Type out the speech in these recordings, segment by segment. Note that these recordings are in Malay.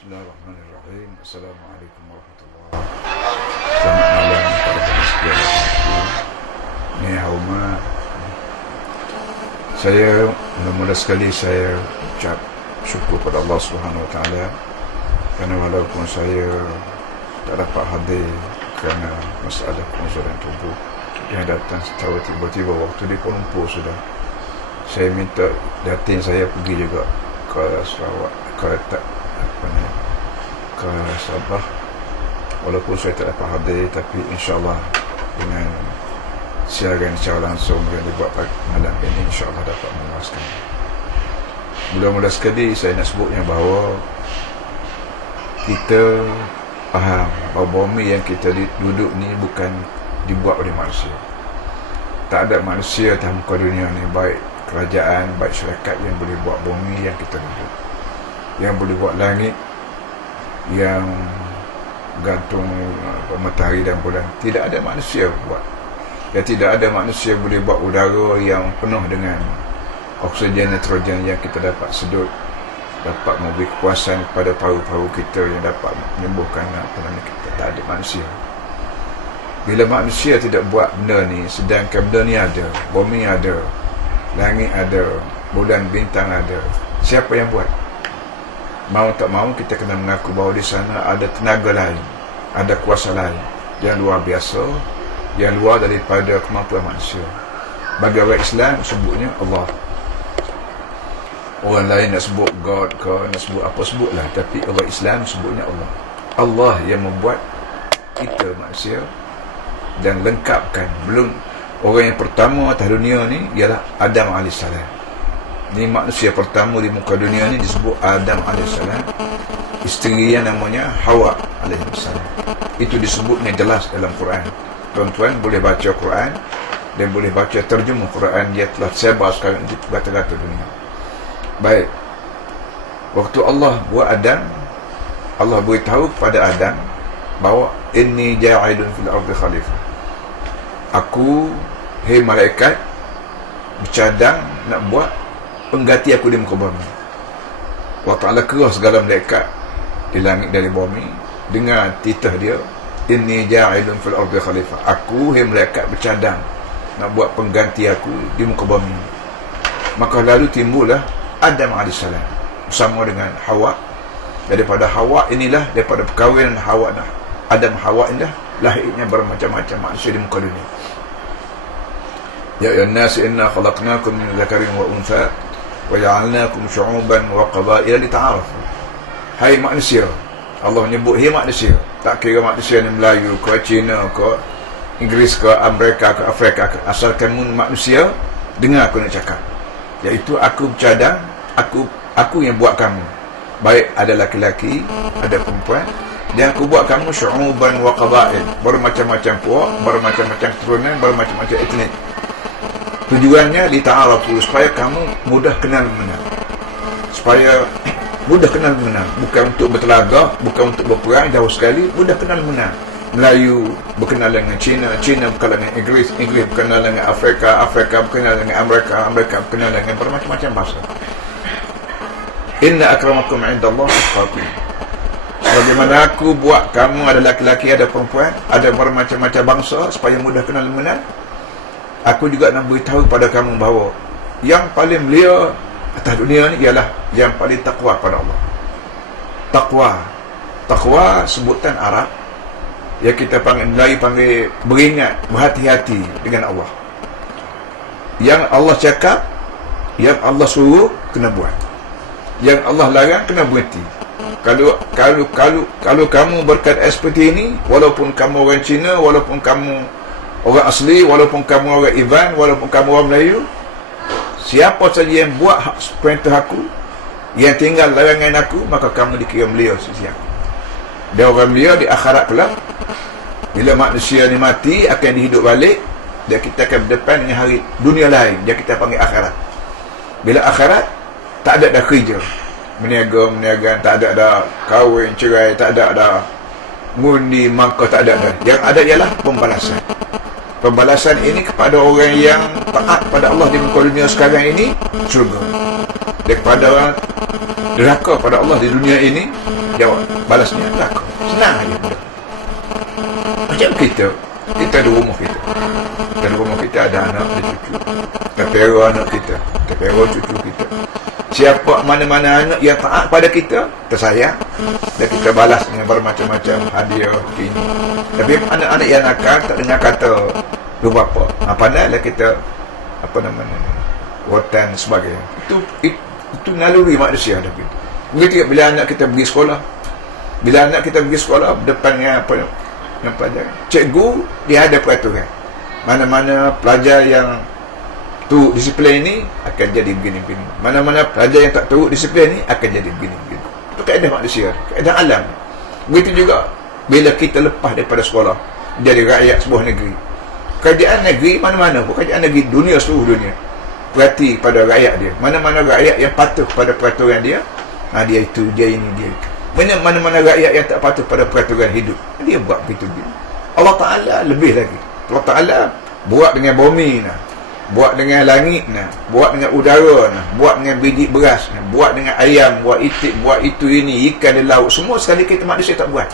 Bismillahirrahmanirrahim. Assalamualaikum warahmatullahi wabarakatuh. Selamat malam para sekalian. Ni Hauma. Saya mula-mula sekali saya ucap syukur pada Allah Subhanahu Wa Taala kerana walaupun saya tak dapat hadir kerana masalah penguzuran tubuh yang datang secara tiba-tiba waktu di Kuala Lumpur sudah. Saya minta datin saya pergi juga ke Sarawak, ke Sabah, walaupun saya tak dapat hadir, tapi insyaAllah dengan siaran secara langsung yang dibuat malam ini insyaAllah dapat memuaskan. Mula-mula sekali saya nak sebutnya bahawa kita faham bahawa bumi yang kita duduk ni bukan dibuat oleh manusia. Tak ada manusia atas muka dunia ni, baik kerajaan, baik syarikat yang boleh buat bumi yang kita duduk, yang boleh buat langit, yang gantung matahari dan bulan. Tidak ada manusia buat. Dan tidak ada manusia boleh buat udara yang penuh dengan oksigen, nitrogen yang kita dapat sedut, dapat memberi kepuasan kepada paru-paru kita, yang dapat menyembuhkan kita. Tak ada manusia. Bila manusia tidak buat benda ni, sedangkan benda ni ada, bumi ada, langit ada, bulan bintang ada, siapa yang buat? Mau tak mau kita kena mengaku bahawa di sana ada tenaga lain, ada kuasa lain yang luar biasa, yang luar daripada kemampuan manusia. Bagi orang Islam sebutnya Allah. Orang lain nak sebut God ke, nak sebut apa sebutlah, tapi orang Islam sebutnya Allah. Allah yang membuat kita manusia dan lengkapkan. Belum orang yang pertama atas dunia ni ialah Adam AS. Ni manusia pertama di muka dunia ni disebut Adam AS. Isteri yang namanya Hawa AS. Itu disebutnya jelas dalam Quran. Tuan-tuan boleh baca Quran dan boleh baca terjemah Quran, dia telah sebar sekarang di kata-kata dunia. Baik, waktu Allah buat Adam, Allah beritahu kepada Adam bahawa inni ja'ilun fil ardi khalifah. Aku, hei malaikat, bercadang nak buat pengganti aku di muka bumi. Allah Ta'ala kerah segala malaikat di langit dari bumi dengan titah dia, inni ja'ilun fil ardi khalifah. Aku, hei malaikat, bercadang nak buat pengganti aku di muka bumi. Maka lalu timbullah Adam AS bersama dengan Hawa. Daripada Hawa inilah, daripada perkahwinan Hawa dan Adam Hawa inilah lahirnya bermacam-macam manusia di muka dunia. Ya ayyuhan nas inna khalaqnakum min dzakarin wa untha wa ja'alnakum syu'uban wa qabaila lita'arafu. Hai manusia, Allah menyebut hai manusia, tak kira manusia ni Melayu ke, Cina ke, Inggeris ke, Amerika ke, Afrika ke, asalkan manusia, dengar aku nak cakap, iaitu aku bercadang, aku yang buat kamu, baik ada laki-laki, ada perempuan, dan aku buat kamu syu'uban wa qabail, bermacam-macam puak, bermacam-macam keturunan, bermacam-macam etnik. Tujuannya lita'arafu, supaya kamu mudah kenal mengenal, supaya mudah kenal mengenal, bukan untuk bertelagak, bukan untuk berperang, jauh sekali, mudah kenal mengenal. Melayu berkenal dengan Cina, Cina berkenal dengan Inggeris, Inggeris berkenal dengan Afrika, Afrika berkenal dengan Amerika, Amerika berkenal dengan bermacam-macam bahasa. Inna akramakum indallahi atqakum. Bagaimana aku buat kamu ada laki-laki, ada perempuan, ada bermacam-macam bangsa, supaya mudah kenal mengenal. Aku juga nak beritahu kepada kamu bahawa yang paling mulia atas dunia ni ialah yang paling takwa pada Allah. Takwa sebutan Arab yang kita panggil, Melayu panggil beringat, berhati-hati dengan Allah. Yang Allah cakap, yang Allah suruh kena buat, yang Allah larang kena berhenti. Kalau kamu berkata seperti ini, walaupun kamu orang Cina, walaupun kamu orang asli, walaupun kamu orang Iban, walaupun kamu orang Melayu, siapa saja yang buat perintah aku, yang tinggal larangan aku, maka kamu dikira mulia sisi aku. Dan orang mulia di akhirat pula, bila manusia ni mati akan dihidup balik, dan kita akan berdepan dengan hari dunia lain, yang kita panggil akhirat. Bila akhirat, tak ada dah kerja, meniaga, tak ada dah kahwin, cerai, tak ada dah ngundi, mangkah, tak ada dah. Yang ada ialah pembalasan. Pembalasan ini kepada orang yang taat pada Allah di muka dunia sekarang ini, syurga. daripada orang derhaka pada Allah di dunia ini, jawab balasnya neraka. Senang aja. Macam kita ada rumah kita. Dan rumah kita ada anak, ada cucu. Kita pera anak kita, kita pera cucu kita. Siapa mana-mana anak yang taat pada kita, tersayang, dan kita balas dengan bermacam-macam hadiah ini. Tapi anak-anak yang nakal tak dengar kata dua bapa. Pandailah kita rotan sebagainya. Itu naluri manusia. Tapi begitu bila anak kita pergi sekolah, depannya yang pelajar, cikgu dia ada peraturan. Mana-mana pelajar yang turut disiplin ini akan jadi begini-begini. Mana-mana pelajar yang tak turut disiplin ini akan jadi begini-begini. Itu kaedah manusia, kaedah alam. Begitu juga bila kita lepas daripada sekolah, jadi rakyat sebuah negeri. Kerajaan negeri mana-mana pun, kerajaan negeri dunia, seluruh dunia, perhati pada rakyat dia. Mana-mana rakyat yang patuh pada peraturan dia, dia itu, dia ini, dia itu. Mana-mana rakyat yang tak patuh pada peraturan hidup, dia buat begitu. Allah Ta'ala lebih lagi. Allah Ta'ala buat dengan bumi, buat dengan langit, buat dengan udara, buat dengan biji beras, buat dengan ayam, buat itik, buat itu ini, ikan di laut. Semua sekali kita manusia tak buat.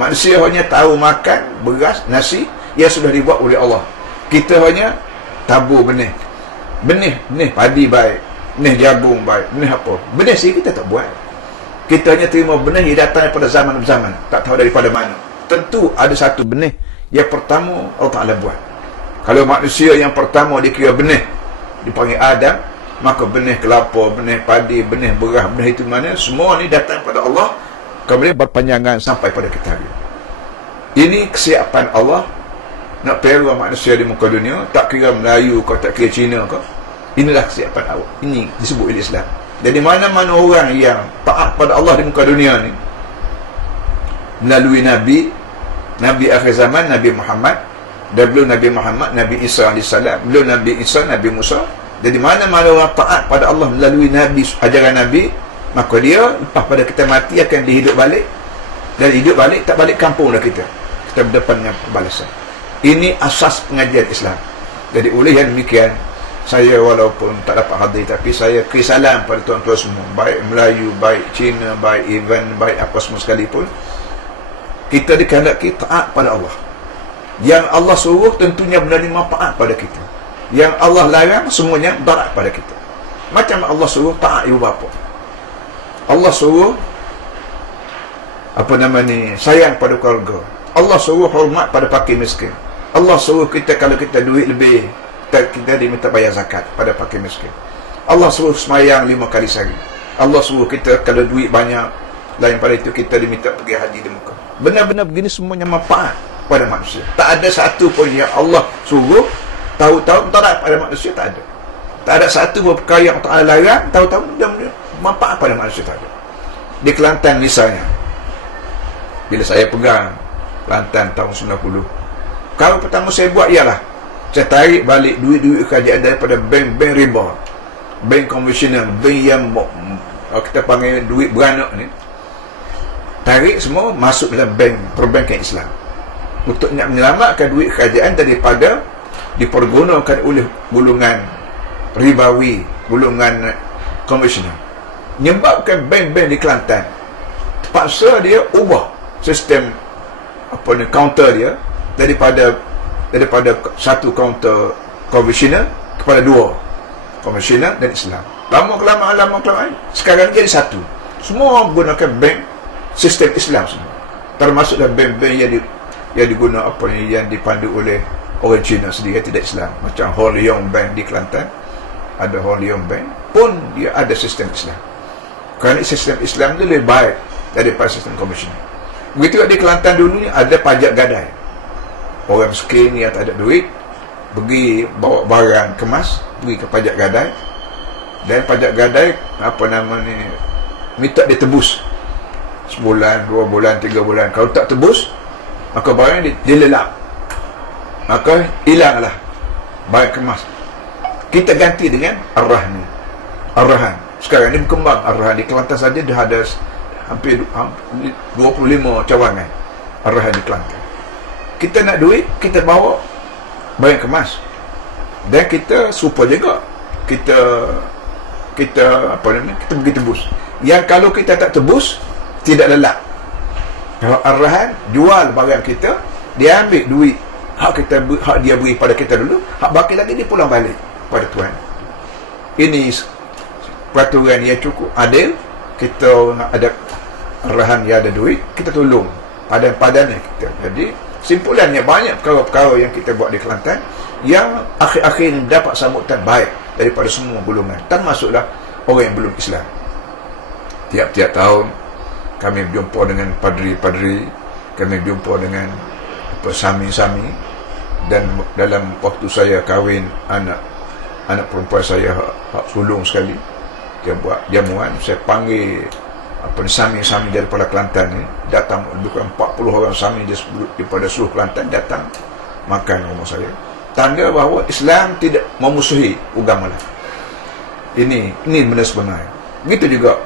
Manusia hanya tahu makan beras, nasi yang sudah dibuat oleh Allah. Kita hanya tabur benih padi baik, benih jagung baik, benih apa, benih sih kita tak buat. Kita hanya terima benih yang datang daripada zaman-zaman, tak tahu daripada mana. Tentu ada satu benih yang pertama Allah Ta'ala buat. Kalau manusia yang pertama dikira benih, dipanggil Adam, maka benih kelapa, benih padi, benih beras, benih itu mana, semua ni datang pada Allah, kemudian berpanjangan sampai pada kita hari. Ini kesiapan Allah nak pera manusia di muka dunia, tak kira Melayu kau, tak kira Cina kau. Inilah kesiapan Allah. Ini disebut oleh Islam. Jadi mana-mana orang yang taat pada Allah di muka dunia ni, melalui Nabi akhir zaman, Nabi Muhammad, dan belum Nabi Muhammad, Nabi Isa AS, belum Nabi Isa, Nabi Musa. Jadi mana-mana orang taat pada Allah melalui Nabi, ajaran Nabi, maka dia lepas pada kita mati akan dihidup balik. Dan hidup balik, tak balik kampung dah kita berdepan dengan pembalasan. Ini asas pengajian Islam. Jadi oleh yang demikian, saya walaupun tak dapat hadir, tapi saya beri salam pada tuan-tuan semua, baik Melayu, baik Cina, baik Ivan, baik apa semua sekalipun. Kita dikehendaki taat pada Allah. Yang Allah suruh tentunya benar manfaat pada kita. Yang Allah larang semuanya darat pada kita. Macam Allah suruh taat ibu bapa, Allah suruh sayang pada keluarga, Allah suruh hormat pada fakir miskin, Allah suruh kita kalau kita duit lebih, kita diminta bayar zakat pada fakir miskin. Allah suruh semayang 5 kali sehari. Allah suruh kita kalau duit banyak, lain pada itu kita diminta pergi haji di Mekah. Benar-benar begini semuanya manfaat pada manusia. Tak ada satu pun yang Allah suruh tahu-tahu tak pada manusia, tak ada. Tak ada satu pun perkara yang Allah larang tahu-tahu dan manfaat pada manusia, tak ada. Di Kelantan misalnya, bila saya pegang Kelantan tahun 90, kalau pertama saya buat ialah saya tarik balik duit-duit kerajaan daripada bank-bank riba, bank konvensional, bank yang kita panggil duit beranak ni, tarik semua masuk dalam bank perbankan Islam untuk nak menyelamatkan duit kerajaan daripada dipergunakan oleh golongan ribawi, golongan konvensional. Menyebabkan bank-bank di Kelantan terpaksa dia ubah sistem counter dia daripada satu counter konvensional kepada 2, konvensional dan Islam. Lama-kelamaan sekarang jadi satu. Semua menggunakan bank sistem Islam semua. Termasuk dalam bank-bank yang diguna yang dipandu oleh orang Cina sendiri, tidak Islam. Macam Ho Leong Bank di Kelantan, ada Ho Leong Bank pun dia ada sistem Islam. Kerana sistem Islam itu lebih baik daripada sistem konvensional. Begitu di Kelantan dulu ni ada pajak gadai. Orang miskin yang tak ada duit pergi bawa barang kemas, pergi ke pajak gadai, dan pajak gadai minta dia tebus sebulan, 2 bulan, 3 bulan. Kalau tak tebus, maka barang dia lelap, maka hilanglah barang kemas. Kita ganti dengan Ar-Rahan. Sekarang ni berkembang Ar-Rahan. Di Kelantan saja dah ada hampir 25 cawangan Ar-Rahan di Kelantan. Kita nak duit, kita bawa barang kemas, dan kita serupa juga, kita kita apa namanya, kita pergi tebus. Yang kalau kita tak tebus, tidak lelak. Kalau arahan jual barang kita, dia ambil duit hak dia beri pada kita dulu, hak baki lagi dia pulang balik pada tuan. Ini peraturan yang cukup adil. Kita nak ada arahan yang ada duit, kita tolong padan-padannya kita. Jadi simpulannya, banyak perkara-perkara yang kita buat di Kelantan yang akhir-akhir ini dapat sambutan baik daripada semua golongan, termasuklah orang yang belum Islam. Tiap-tiap tahun kami berjumpa dengan padri-padri, kami berjumpa dengan sami-sami, dan dalam waktu saya kahwin anak perempuan saya hak sulung sekali, dia buat jamuan, saya panggil sami-sami daripada Kelantan ni, datang lebih kurang 40 orang sami daripada seluruh Kelantan datang makan rumah saya. Tanda bahawa Islam tidak memusuhi agama lain. Ini benda sebenar. Begitu juga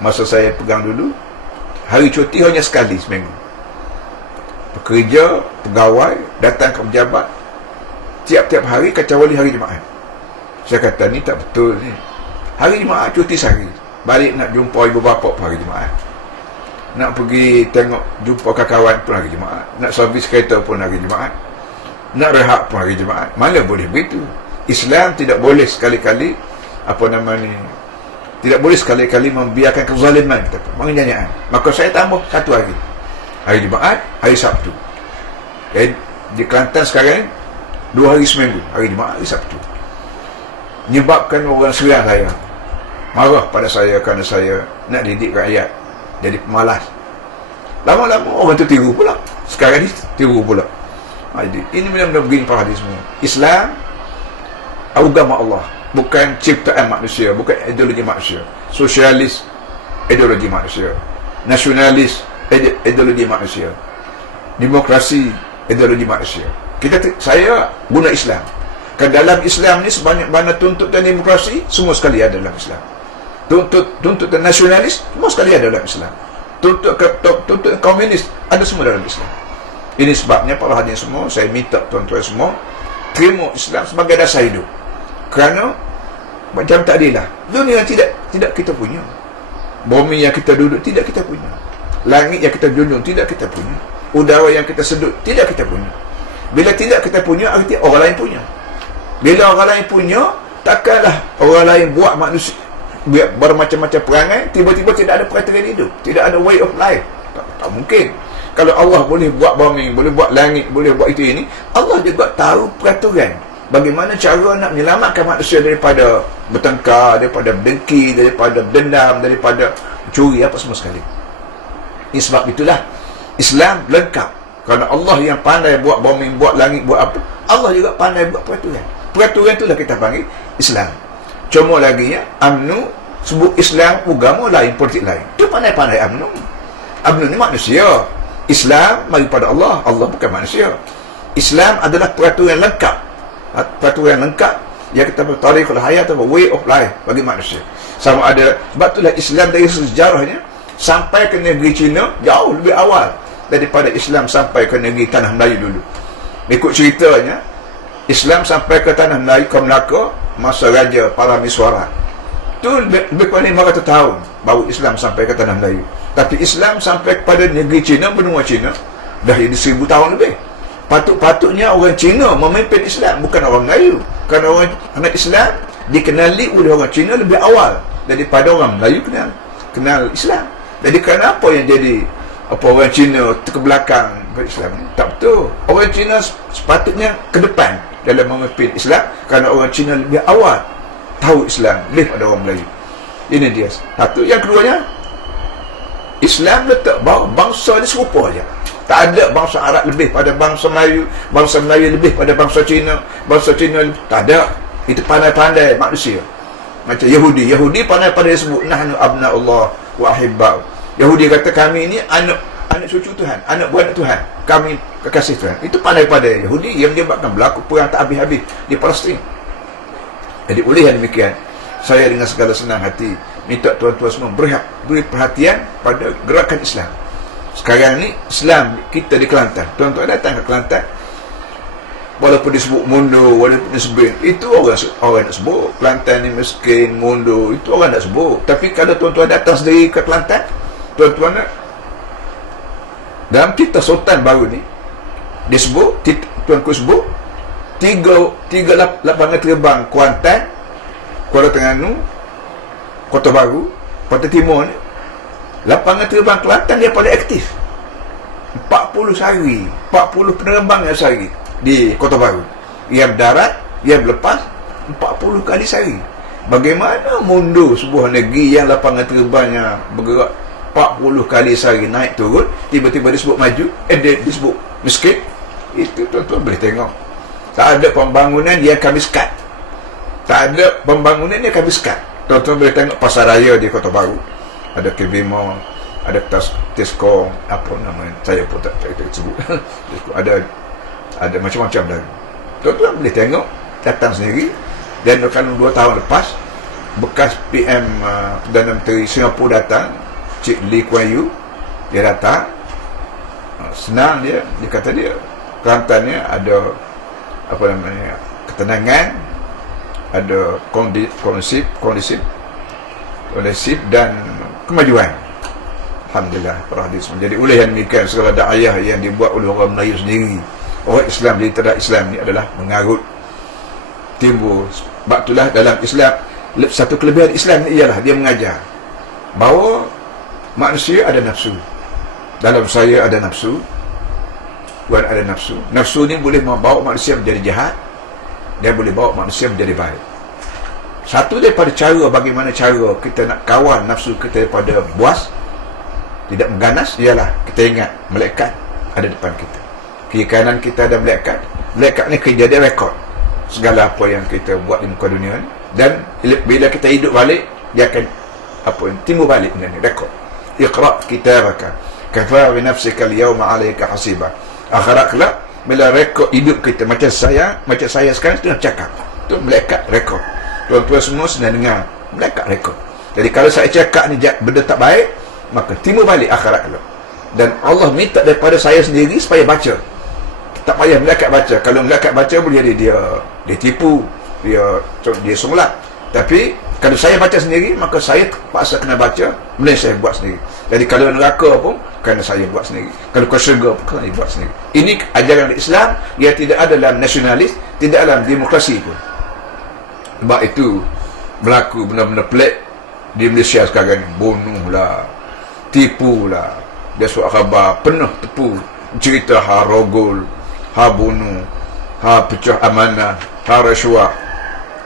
masa saya pegang dulu, hari cuti hanya sekali seminggu. Pekerja, pegawai datang ke pejabat tiap-tiap hari kecuali hari Jumaat. Saya kata ni tak betul ni. Hari Jumaat cuti sehari. Balik nak jumpa ibu bapa pun hari Jumaat. Nak pergi tengok jumpa kawan pun hari Jumaat. Nak servis kereta pun hari Jumaat. Nak rehat pun hari Jumaat. Mana boleh begitu? Islam tidak boleh sekali-kali tidak boleh sekali-kali membiarkan kezaliman kita, penganiayaan. Maka saya tambah satu hari. Hari Jumaat, hari Sabtu. Di Kelantan sekarang 2 hari seminggu, hari Jumaat, hari Sabtu. Menyebabkan orang Serian saya marah pada saya kerana saya nak didik rakyat jadi pemalas. Lama-lama orang tu tiru pula. Sekarang ni tiru pula. Jadi ini benar-benar begini para hadis semua. Islam agama Allah, bukan ciptaan manusia, bukan ideologi manusia. Sosialis, ideologi manusia. Nasionalis, ideologi manusia. Demokrasi, ideologi manusia. Saya guna Islam. Kan dalam Islam ni sebanyak-banyak tuntutan demokrasi, semua sekali ada dalam Islam. Tuntutan nasionalis, semua sekali ada dalam Islam. Tuntutan komunis, ada semua dalam Islam. Ini sebabnya para hadirin semua, saya minta tuan-tuan semua terima Islam sebagai dasar hidup. Kerana macam tadi lah, dunia tidak kita punya. Bumi yang kita duduk tidak kita punya. Langit yang kita junjung tidak kita punya. Udara yang kita sedut tidak kita punya. Bila tidak kita punya, artinya orang lain punya. Bila orang lain punya, takkanlah orang lain buat manusia bermacam-macam perangai, tiba-tiba tidak ada peraturan hidup, tidak ada way of life. Tak mungkin. Kalau Allah boleh buat bumi, boleh buat langit, boleh buat itu ini, Allah juga tahu peraturan bagaimana cara nak menyelamatkan manusia daripada bertengkar, daripada dengki, daripada dendam, daripada curi, apa semua sekali. Ini sebab itulah Islam lengkap. Kerana Allah yang pandai buat bumi, buat langit, buat apa, Allah juga pandai buat peraturan. Peraturan itulah kita panggil Islam. Cuma lagi ya, UMNO sebut Islam agama lain, politik lain. Itu pandai-pandai UMNO. UMNO ni manusia. Islam mari pada Allah, Allah bukan manusia. Islam adalah peraturan lengkap. Peraturan lengkap yang kita tarikhul hayat atau way of life bagi manusia. Sama ada, sebab itulah Islam dari sejarahnya sampai ke negeri Cina jauh lebih awal daripada Islam sampai ke negeri Tanah Melayu dulu. Ikut ceritanya, Islam sampai ke Tanah Melayu, ke Melaka, masa Raja Paramiswara. Itu lebih kurang 500 tahun baru Islam sampai ke Tanah Melayu. Tapi Islam sampai kepada negeri Cina, benua Cina, dah jadi 1000 tahun lebih. Patutnya orang Cina memimpin Islam, bukan orang Melayu. Kerana orang Islam dikenali oleh orang Cina lebih awal daripada orang Melayu kenal Islam. Jadi kenapa yang jadi orang Cina ke belakang berislam? Tak betul. Orang Cina sepatutnya ke depan dalam memimpin Islam, kerana orang Cina lebih awal tahu Islam lebih pada orang Melayu. Ini dia satu. Yang keduanya, Islam letak bahawa bangsa ni serupa aja. Tak ada bangsa Arab lebih pada bangsa Melayu lebih pada bangsa Cina lebih. Tak ada. Itu pandai-pandai manusia. Macam Yahudi pandai-pandai sebut nahnu abna'ullah wa ahibba'u. Yahudi kata kami ini anak cucu Tuhan, anak buah Tuhan, kami kekasih Tuhan. Itu pandai-pandai Yahudi yang menyebabkan berlaku perang tak habis-habis di Palestin. Jadi oleh yang demikian, saya dengan segala senang hati minta tuan-tuan semua beri perhatian pada gerakan Islam. Sekarang ni Islam kita di Kelantan, tuan-tuan datang ke Kelantan, walaupun disebut mundur, walaupun disebut itu orang nak sebut Kelantan ni miskin, mundur, itu orang nak sebut. Tapi kalau tuan-tuan datang sendiri ke Kelantan, tuan-tuan nak dalam kitab Sultan baru ni disebut, tuan-ku sebut tiga lapangan terbang Kuantan, Kuala Terengganu, Kota Baru, Kota Timur ni, lapangan terbang Kelantan dia paling aktif. 40 sehari, 40 penerbang yang sehari di Kota Baru. Yang darat, yang lepas 40 kali sehari. Bagaimana mundur sebuah negeri yang lapangan terbangnya bergerak 40 kali sehari naik turun, tiba-tiba disebut maju, disebut miskin? Itu tuan-tuan boleh tengok. Tak ada pembangunan yang kami sekat. Tak ada pembangunan yang kami sekat. Tuan-tuan boleh tengok pasar raya di Kota Baru. Ada KB Mall, ada Tesco, apa nama, saya pun tak sebut. ada macam-macam lagi. Tuan-tuan boleh tengok, datang sendiri. Dan kalau 2 tahun lepas, bekas PM Perdana Menteri Singapura datang, Cik Lee Kuan Yew, dia datang, senang dia kata dia Kelantan ni ada apa namanya, ketenangan, ada kondisif dan kemajuan. Alhamdulillah, para hadis. Jadi oleh yang demikian, segala da'ayah yang dibuat oleh orang Melayu sendiri, orang Islam di tidak Islam ni adalah mengarut, timbul. Sebab itulah dalam Islam, satu kelebihan Islam ni ialah dia mengajar bahawa manusia ada nafsu. Dalam saya ada nafsu, Tuhan ada nafsu. Nafsu ni boleh membawa manusia menjadi jahat, dia boleh bawa manusia menjadi baik. Satu daripada cara, bagaimana cara kita nak kawal nafsu kita daripada buas, tidak mengganas, ialah kita ingat malaikat ada depan kita, kiri kanan kita ada malaikat. Malaikat ni kerja dia rekod segala apa yang kita buat di muka dunia ni. Dan bila kita hidup balik, dia akan timbul balik benda ni, rekod. Iqra' kitabaka kafa bi nafsika al-yawma 'alayka hasiba. Akhirat kelak, bila rekod hidup kita, macam saya sekarang sedang cakap, tu malaikat rekod. Tuan-tuan semua sedang dengar, malaikat rekod. Jadi kalau saya cakap ni benda tak baik, maka timbul balik akhirat kelak. Dan Allah minta daripada saya sendiri supaya baca. Tak payah malaikat baca. Kalau malaikat baca, boleh jadi dia tipu, dia solat. Tapi kalau saya baca sendiri, maka saya paksa kena baca, boleh saya buat sendiri. Jadi kalau neraka pun kerana saya buat sendiri, kalau ke syurga pun kerana saya buat sendiri. Ini ajaran Islam yang tidak ada dalam nasionalis, tidak dalam demokrasi pun. Sebab itu berlaku benda-benda pelik di Malaysia sekarang ni. Bunuhlah, tipulah, dia surat khabar penuh tipu, cerita ha rogol, ha bunuh, ha pecah amanah, ha rasuah.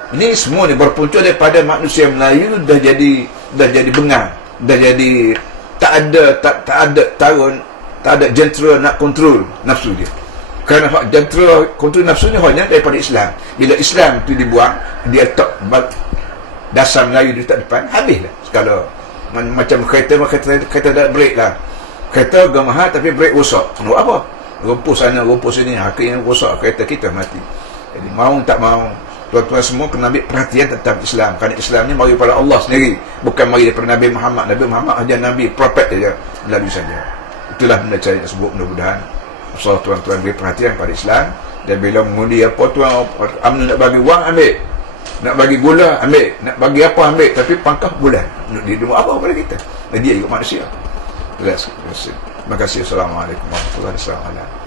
Ini semua ni berpunca daripada manusia Melayu dah jadi bengang, dah jadi tak ada jentera nak kontrol nafsu dia. Kerana hak jentera kontrol nafsu ni hanya daripada Islam. Bila Islam tu dibuang, dia tak dasar Melayu di depan, habislah segala. Macam kereta dah break lah. Kereta mahal tapi break rosak. Buat apa? Rumpus sana, rumpus sini, akhirnya rosak kereta kita, mati. Jadi mau tak mau, tuan-tuan semua kena ambil perhatian tentang Islam. Kerana Islam ni mari daripada Allah sendiri, bukan mari daripada Nabi Muhammad. Nabi Muhammad hanya Nabi, prophet saja, lalu saja. Itulah benda cara nak sebut. Mudah-mudahan tuan-tuan beri perhatian pada Islam. Dan bila mengundi apa, tuan nak bagi wang, ambil. Nak bagi gula, ambil. Nak bagi apa, ambil. Tapi pangkah bulan. Dia buat apa pada kita? Dan dia ikut manusia. Terima kasih. Assalamualaikum warahmatullahi wabarakatuh.